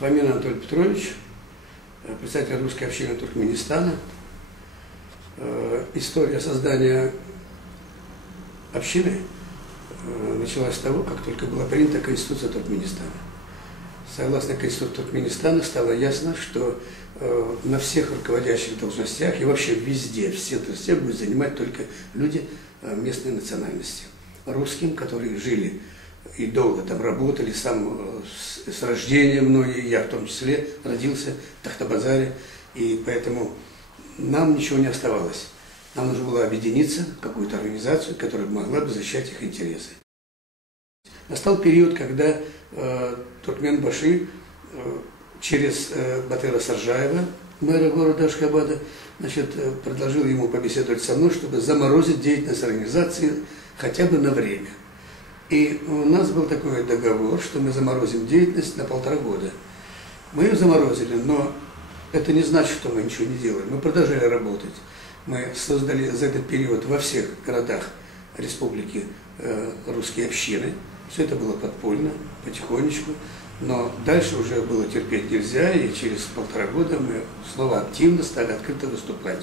Фомин Анатолий Петрович, председатель русской общины Туркменистана. История создания общины началась с того, как только была принята Конституция Туркменистана. Согласно Конституции Туркменистана стало ясно, что на всех руководящих должностях и вообще везде, все должности будут занимать только люди местной национальности. Русским, которые жили и долго там работали, сам с рождения многие, я в том числе, родился в Тахтабазаре, и поэтому нам ничего не оставалось. Нам нужно было объединиться в какую-то организацию, которая могла бы защищать их интересы. Настал период, когда Туркменбаши через Батыра Саржаева, мэра города Ашхабада, предложил ему побеседовать со мной, чтобы заморозить деятельность организации хотя бы на время. И у нас был такой договор, что мы заморозим деятельность на 1,5 года. Мы ее заморозили, но это не значит, что мы ничего не делаем. Мы продолжали работать. Мы создали за этот период во всех городах республики русские общины. Все это было подпольно, потихонечку. Но дальше уже было терпеть нельзя, и через 1,5 года мы снова активно стали открыто выступать.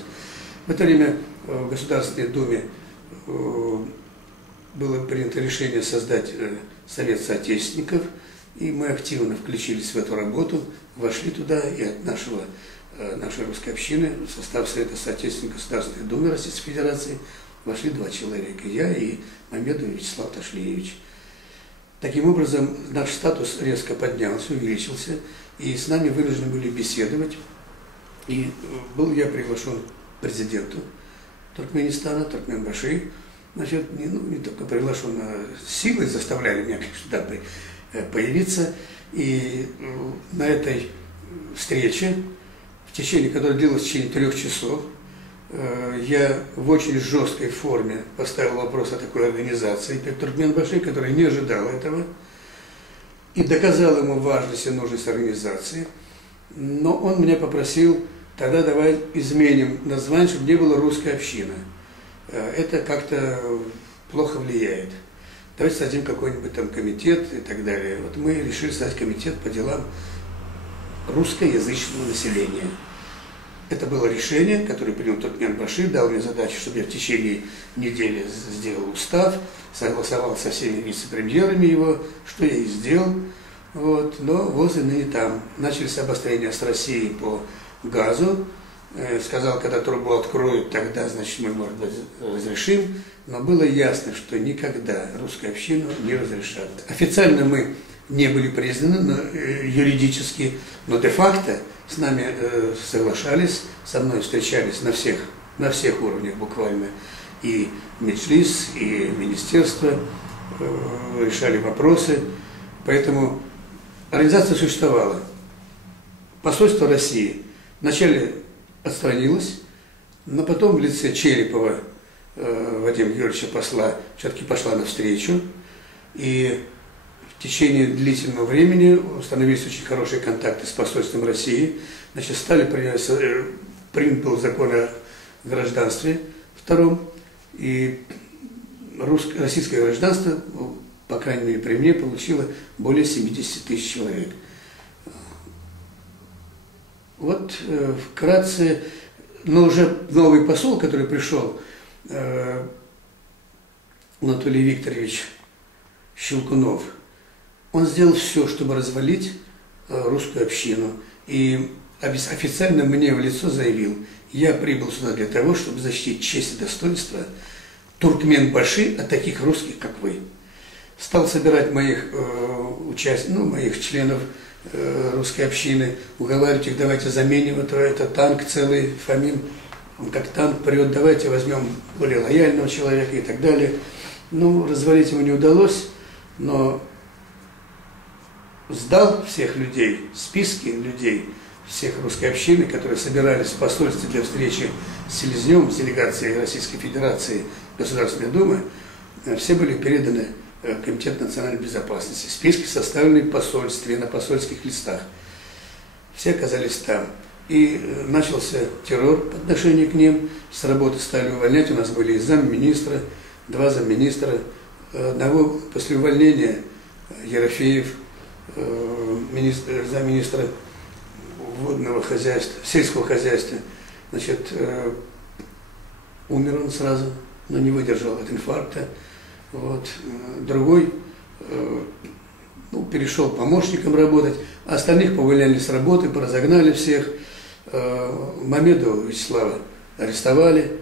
В это время в Государственной Думе было принято решение создать Совет соотечественников, и мы активно включились в эту работу, вошли туда, и от нашей русской общины в состав Совета соотечественников Государственной Думы Российской Федерации вошли 2 человека, я и Мамедов Вячеслав Ташлиевич. Таким образом, наш статус резко поднялся, увеличился, и с нами вынуждены были беседовать. И был я приглашен к президенту Туркменистана, Туркменбаши. Не только приглашен, а силой заставляли меня, конечно, да, появиться. И на этой встрече, в течение которой длилась в течение 3 часов, я в очень жесткой форме поставил вопрос о такой организации перед Туркменбаши, который не ожидал этого, и доказал ему важность и нужность организации. Но он меня попросил, тогда давай изменим название, чтобы не было русская община. Это как-то плохо влияет. Давайте создадим какой-нибудь там комитет и так далее. Вот мы решили создать комитет по делам русскоязычного населения. Это было решение, которое принял Туркменбаши, дал мне задачу, чтобы я в течение недели сделал устав, согласовал со всеми вице-премьерами его, что я и сделал. Вот. Но возле ныне там начались обострения с Россией по газу. Сказал, когда трубу откроют, тогда, значит, мы, может быть, разрешим. Но было ясно, что никогда русскую общину не разрешат. Официально мы не были признаны юридически, но де-факто с нами соглашались, со мной встречались на всех уровнях буквально. И Меджлис, и министерство решали вопросы. Поэтому организация существовала. Посольство России вначале отстранилась, но потом в лице Черепова Вадима Георгиевича посла все-таки пошла навстречу. И в течение длительного времени установились очень хорошие контакты с посольством России. Принят был закон о гражданстве втором, и российское гражданство, по крайней мере при мне, получило более 70 тысяч человек. Вот вкратце, но уже новый посол, который пришел, Анатолий Викторович Щелкунов, он сделал все, чтобы развалить русскую общину. И официально мне в лицо заявил, я прибыл сюда для того, чтобы защитить честь и достоинство Туркменбаши от таких русских, как вы. Стал собирать моих членов русской общины, уговаривать их, давайте заменим это танк целый, Фомин, он как танк прет, давайте возьмем более лояльного человека и так далее. Ну, развалить ему не удалось, но сдал всех людей, списки людей, всех русской общины, которые собирались в посольстве для встречи с Селезневым, с делегацией Российской Федерации Государственной Думы, все были переданы Комитету национальной безопасности. Списки составлены в посольстве, на посольских листах. Все оказались там. И начался террор по отношению к ним. С работы стали увольнять. У нас были и замминистра, 2 замминистра. Одного после увольнения Ерофеев замминистра водного хозяйства, сельского хозяйства, значит, умер он сразу, но не выдержал от инфаркта. Вот. Другой перешел помощником работать, а остальных повыляли с работы, поразогнали всех. Мамедова Вячеслава арестовали,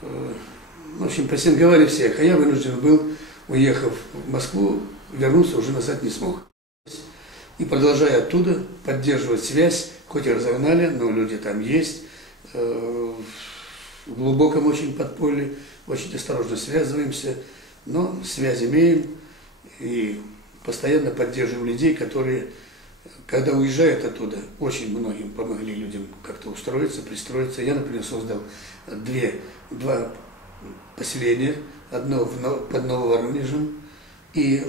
в общем, прессинговали всех, а я вынужден был, уехав в Москву, вернуться уже назад не смог. И продолжая оттуда поддерживать связь, хоть и разогнали, но люди там есть, в глубоком очень подполье, очень осторожно связываемся, но связь имеем и постоянно поддерживаем людей, которые, когда уезжают оттуда, очень многим помогли людям как-то устроиться, пристроиться. Я, например, создал два поселения, одно под Нововоронежем, и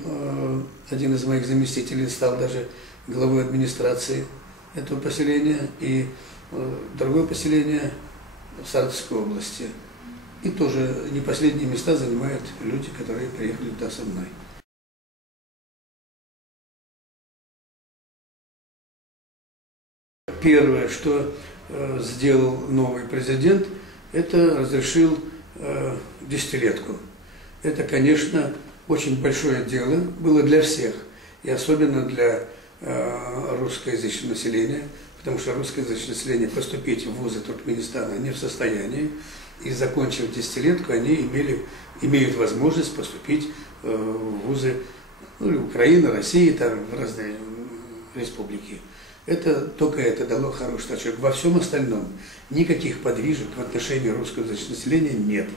один из моих заместителей стал даже главой администрации этого поселения, и другое поселение в Саратовской области. И тоже не последние места занимают люди, которые приехали туда со мной. Первое, что сделал новый президент, это разрешил десятилетку. Это, конечно, очень большое дело было для всех, и особенно для русскоязычного населения, потому что русскоязычное население поступить в вузы Туркменистана не в состоянии, и, закончив десятилетку, они имеют возможность поступить в вузы Украины, России, там, в разные республики. Только это дало хороший толчок. Во всем остальном никаких подвижек в отношении русскоязычного населения нет.